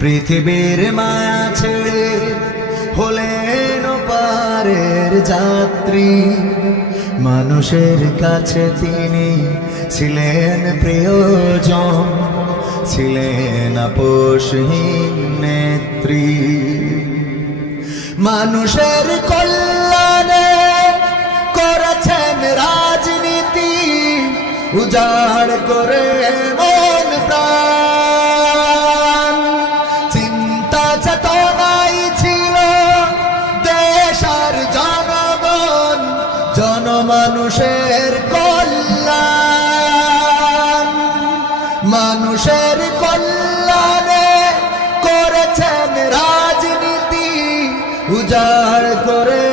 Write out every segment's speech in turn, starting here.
পৃথিবীর মায়া ছেড়ে হলেন পারের যাত্রী, মানুষের কাছে তিনি ছিলেন প্রিয়জন, ছিলেন আপোষহীন নেত্রী। মানুষের কল্যাণে করেছেন রাজনীতি, উজাড় করে মন প্রাণ। চিন্তা চেতনাই ছিল দেশ আর জনগণ, জনমানুষের কল্যাণ। মানুষের কল্যাণে করেছেন রাজনীতি, উজাড় করে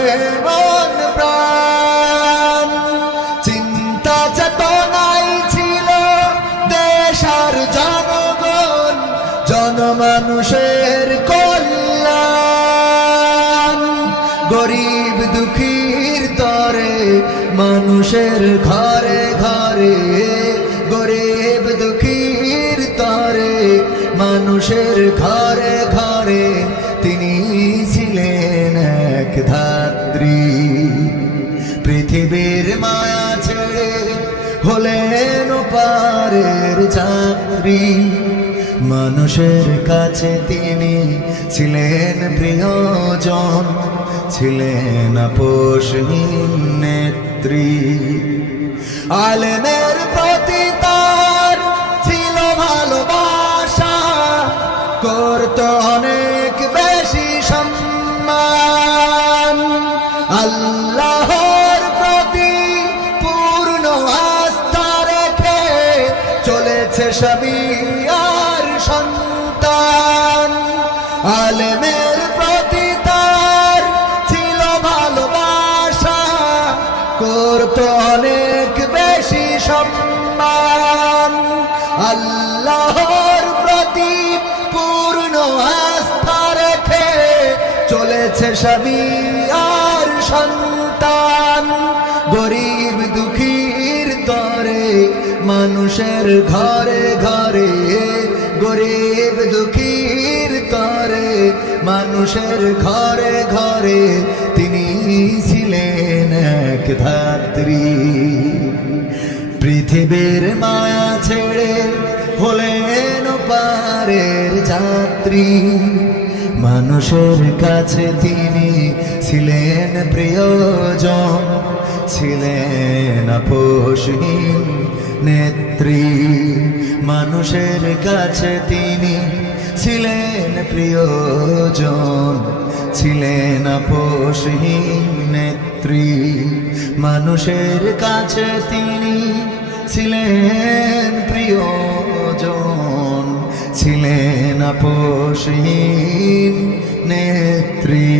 মন প্রাণ। চিন্তা চেতনাই ছিল দেশ আর জনগণ, জনমানুষের কল্যাণ। গরিব দুঃখীর তরে মানুষের ঘরে ঘরে, গরিব দুঃখীর তরে মানুষের ঘরে ঘরে তিনি ছিলেন এক ধাত্রী। পৃথিবীর মায়া ছেড়ে হলেন পারের যাত্রী, মানুষের কাছে তিনি ছিলেন প্রিয়জন, ছিলেন আপোষহীন নেত্রী। আলেমের প্রতি তার ছিল ভালোবাসা, করত অনেক বেশি সম্মান। আল্লাহর প্রতি পূর্ণ আস্থা রেখে চলেছে স্বামী আর সন্তান। আলেমের প্রতি তার ছিল ভালোবাসা, করত অনেক বেশি সম্মান। আল্লাহর প্রতি পূর্ণ আস্থা রেখে চলেছে স্বামী আর সন্তান। গরিব দুঃখীর তরে মানুষের ঘরে ঘরে, গরিব দুঃখীর তরে মানুষের ঘরে ঘরে তিনি ছিলেন এক ধাত্রী। পৃথিবীর মায়া ছেড়ে হলেন পারের যাত্রী, মানুষের কাছে তিনি ছিলেন প্রিয়জন, ছিলেন আপোষহীন নেত্রী। মানুষের কাছে তিনি ছিলেন প্রিয়জন, ছিলেন আপোষহীন নেত্রী। মানুষের কাছে তিনি ছিলেন প্রিয়জন, ছিলেন আপোষহীন নেত্রী।